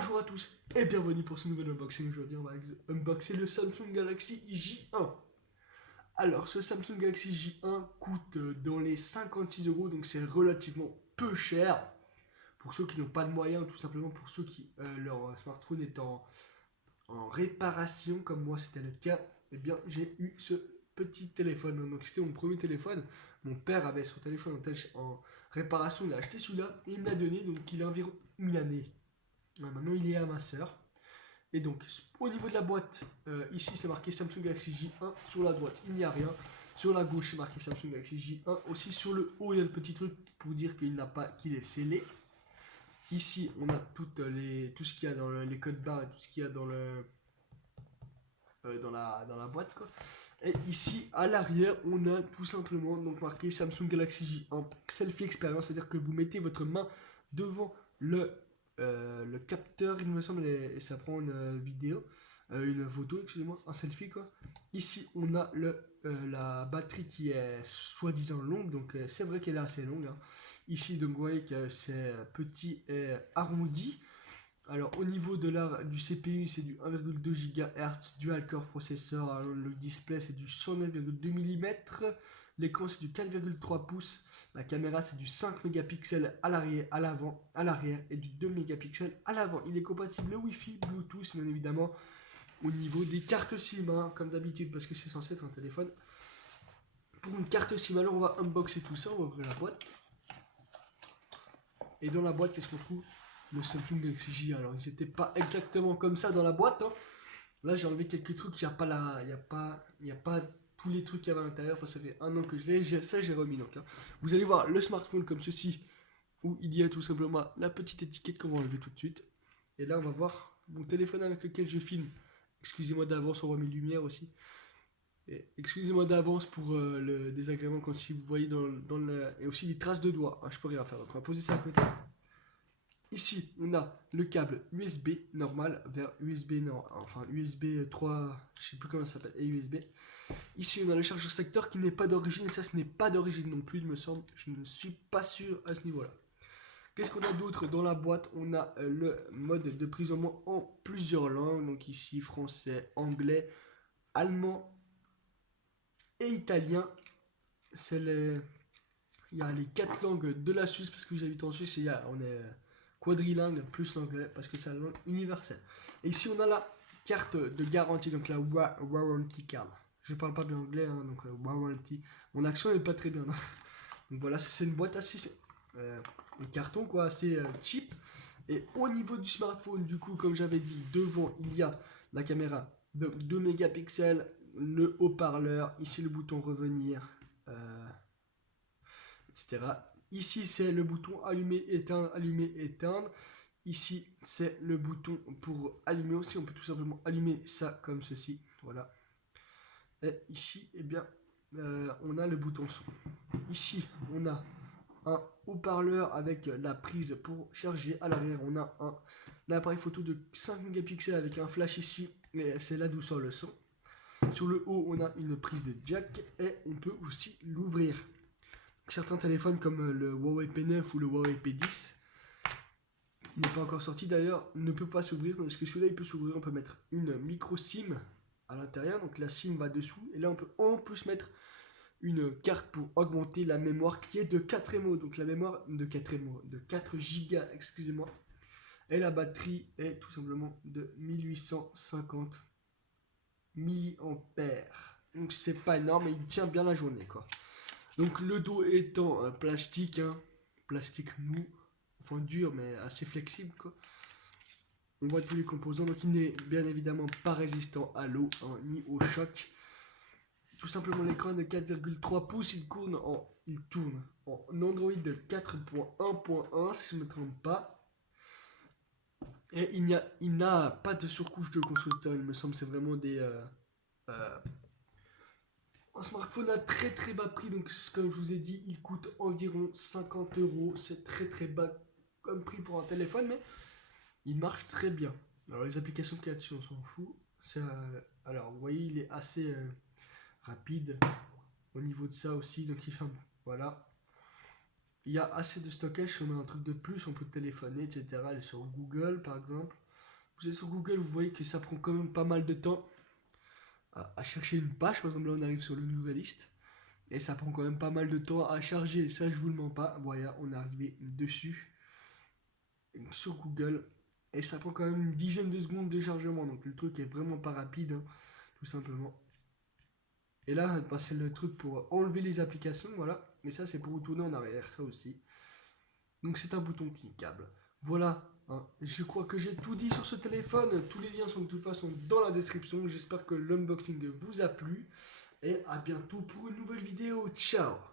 Bonjour à tous et bienvenue pour ce nouvel unboxing. Aujourd'hui on va unboxer le Samsung Galaxy J1. Alors ce Samsung Galaxy J1 coûte dans les 56 €, donc c'est relativement peu cher. Pour ceux qui n'ont pas de moyens, tout simplement pour ceux qui leur smartphone est en réparation, comme moi c'était le cas, eh bien j'ai eu ce petit téléphone. Donc c'était mon premier téléphone. Mon père avait son téléphone en réparation, il a acheté celui-là et il me l'a donné, donc il a environ une année. Maintenant il est à ma soeur. Et donc au niveau de la boîte, ici c'est marqué Samsung Galaxy J1. Sur la droite il n'y a rien. Sur la gauche c'est marqué Samsung Galaxy J1. Aussi sur le haut il y a le petit truc pour dire qu'il est scellé. Ici on a tout ce qu'il y a dans les codes barres et tout ce qu'il y a dans la boîte quoi. Et ici à l'arrière on a tout simplement donc marqué Samsung Galaxy J1 Selfie Experience, c'est-à-dire que vous mettez votre main devant le capteur, il me semble, et ça prend une vidéo, une photo, excusez-moi, un selfie quoi. Ici on a la batterie qui est soi-disant longue, donc c'est vrai qu'elle est assez longue, hein. Ici donc vous voyez que c'est petit et arrondi. Alors au niveau du CPU c'est du 1,2 GHz dual core processeur. Alors, le display c'est du 109,2 mm, l'écran c'est du 4,3 pouces, la caméra c'est du 5 mégapixels à l'arrière et du 2 mégapixels à l'avant. Il est compatible Wi-Fi, Bluetooth bien évidemment. Au niveau des cartes SIM, hein, comme d'habitude parce que c'est censé être un téléphone. Pour une carte SIM, alors on va unboxer tout ça, on va ouvrir la boîte. Et dans la boîte qu'est-ce qu'on trouve? Le Samsung Galaxy J1. Alors ils n'étaient pas exactement comme ça dans la boîte, hein. Là j'ai enlevé quelques trucs, il n'y a pas tous les trucs qu'il y avait à l'intérieur parce que ça fait un an que je l'ai, ça j'ai remis donc, hein. Vous allez voir le smartphone comme ceci, où il y a tout simplement la petite étiquette qu'on va enlever tout de suite. Et là on va voir mon téléphone avec lequel je filme. Excusez-moi d'avance, on voit mes lumières aussi. Excusez-moi d'avance pour le désagrément quand si vous voyez et aussi des traces de doigts, hein, je peux rien faire. Donc on va poser ça à côté. Ici, on a le câble USB normal vers USB 3, je sais plus comment ça s'appelle, et USB. Ici, on a le chargeur secteur qui n'est pas d'origine, et ça, ce n'est pas d'origine non plus, il me semble. Je ne suis pas sûr à ce niveau-là. Qu'est-ce qu'on a d'autre dans la boîte? On a le mode de prise en main en plusieurs langues. Donc ici, français, anglais, allemand et italien. Il y a les 4 langues de la Suisse, parce que j'habite en Suisse, et on est quadrilingue plus l'anglais parce que c'est la langue universelle. Et ici on a la carte de garantie, donc la warranty card. Je parle pas bien anglais, hein, donc warranty. Mon accent n'est pas très bien, hein. Donc voilà, c'est une boîte assez un carton quoi, assez cheap. Et au niveau du smartphone, du coup, comme j'avais dit, devant il y a la caméra de 2 mégapixels, le haut-parleur, ici le bouton revenir, etc. Ici, c'est le bouton allumer, éteindre. Ici, c'est le bouton pour allumer aussi. On peut tout simplement allumer ça comme ceci. Voilà. Et ici, eh bien, on a le bouton son. Ici, on a un haut-parleur avec la prise pour charger. À l'arrière, on a un appareil photo de 5 mégapixels avec un flash ici. Et c'est là d'où sort le son. Sur le haut, on a une prise de jack et on peut aussi l'ouvrir. Certains téléphones comme le Huawei P9 ou le Huawei P10, il n'est pas encore sorti d'ailleurs, ne peut pas s'ouvrir. Parce que celui-là il peut s'ouvrir, on peut mettre une micro SIM à l'intérieur, donc la SIM va dessous. Et là on peut en plus mettre une carte pour augmenter la mémoire qui est de 4 MO, donc la mémoire de 4 MO, de 4 Go, excusez-moi. Et la batterie est tout simplement de 1850 mAh. Donc c'est pas énorme, mais il tient bien la journée quoi. Donc le dos étant plastique, hein, plastique mou, enfin dur mais assez flexible quoi. On voit tous les composants, donc il n'est bien évidemment pas résistant à l'eau, hein, ni au choc. Tout simplement l'écran de 4,3 pouces, il tourne en Android de 4.1.1 si je ne me trompe pas. Et il n'a pas de surcouche de constructeur, il me semble, c'est vraiment un smartphone à très très bas prix, donc comme je vous ai dit, il coûte environ 50 €. C'est très très bas comme prix pour un téléphone, mais il marche très bien. Alors les applications qu'il y a dessus, on s'en fout. Alors vous voyez, il est assez rapide au niveau de ça aussi, donc il ferme. Voilà. Il y a assez de stockage, si on a un truc de plus, on peut téléphoner, etc. Aller sur Google par exemple. vous êtes sur Google, vous voyez que ça prend quand même pas mal de temps à chercher une page. Par exemple, là, on arrive sur le Nouvelliste. Et ça prend quand même pas mal de temps à charger. Ça, je vous le mens pas. Voilà, on est arrivé dessus. Sur Google. Et ça prend quand même une dizaine de secondes de chargement. Donc, le truc est vraiment pas rapide, hein, tout simplement. Et là, bah, c'est le truc pour enlever les applications. Voilà. Et ça, c'est pour retourner en arrière. Ça aussi. Donc, c'est un bouton cliquable. Voilà. Hein. Je crois que j'ai tout dit sur ce téléphone. Tous les liens sont de toute façon dans la description. J'espère que l'unboxing vous a plu. Et à bientôt pour une nouvelle vidéo. Ciao!